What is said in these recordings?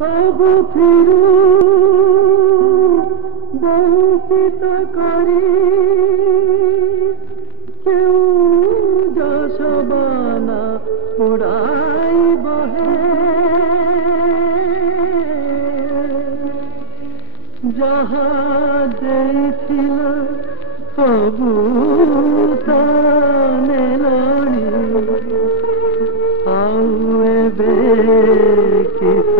ସବୁଥିରୁ ବଞ୍ଚିତ କରି କେଉଁ ଯଶବାନା ଉଡ଼ାଇବ ହେ ଯାହା ଦେଇଥିଲ ସବୁ ତ ନେଲଣି ଆଉ ଏବେ କିସ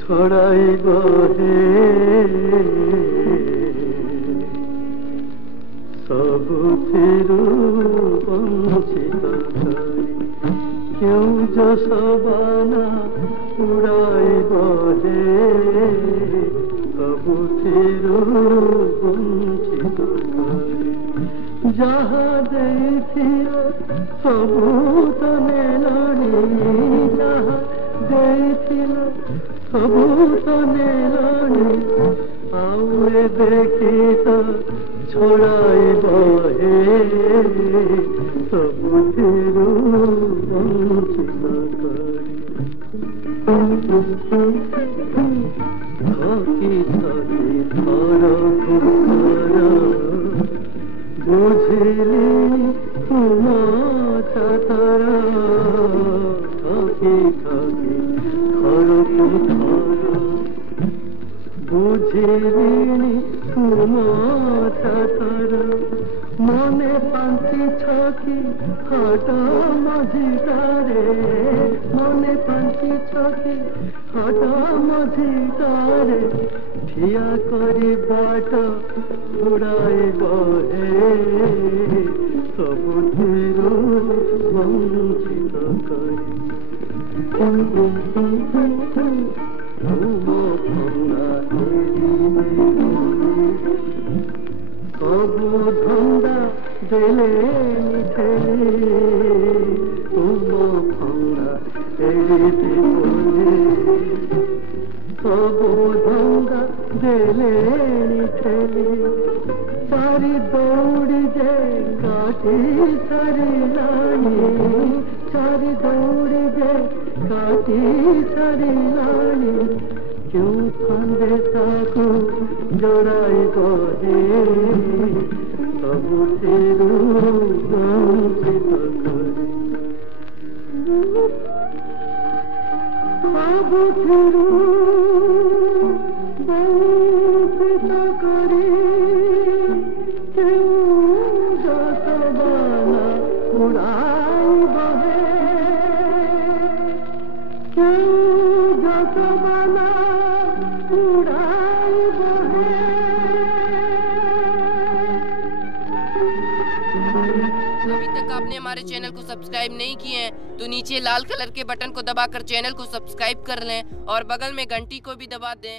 ଛଡ଼ାଇବ ହେ ସବୁଥିରୁ ବଞ୍ଚିତ କରି କେଉଁ ଯଶବାନା ଉଡ଼ାଇବ ହେ ସବୁଥିରୁ ବଞ୍ଚିତ କରି ଯାହା ଦେଇଥିଲ ସବୁ ତ ନେଲଣି ଯାହା ଦେଇଥିଲ ସବୁ ତ ନେଲଣି ଆଉ ଏବେ କିସ ଛଡ଼ାଇବ ହେ ସବୁଥିରୁ ବଞ୍ଚିତ କରି ଥକି ଥକି ଥରକୁ ଥର ବୁଝିଲି ତୁମ ଚାତର ଥକି ଥକି ଥରକୁ ଥର ବୁଝିଲିଣି ତୁମ ଚାତର ମନେ ପାଞ୍ଚିଛ କି ହାଟ ମଝିଟାରେ ମନେ ପାଞ୍ଚିଛ କି ହାଟ ମଝିଟାରେ ଠିଆ କରି ବାଟ ଉଡ଼ାଇବ ହେ ସବୁଥିରୁ ବଞ୍ଚିତ କରି ତୁମ ଭଙ୍ଗା ସବୁ ଧନ୍ଦା ଦେଲେ ଠେଲି ତୁମ ଭଙ୍ଗା ଏଡ଼ିଛି ବୋଲି ସବୁ ଧନ୍ଦା ଦେଲେ ଠେଲି ଚାରି ଦୌଡ଼ି ଯେ କାଟି ସାରିଲାଣି ଚାରି ଦୌଡ଼ି ଯେ କାଟି ସାରିଲାଣି क्यों फंदे ताकू जोड़ाइब हे सबुथिरू बंचित करी सबुथिरू बंचित करी क्यों जसबाना उड़ाइब हे क्यों जसबाना अभी तक आपने हमारे चैनल को सब्सक्राइब नहीं किए हैं तो नीचे लाल कलर के बटन को दबाकर चैनल को सब्सक्राइब कर लें और बगल में घंटी को भी दबा दें।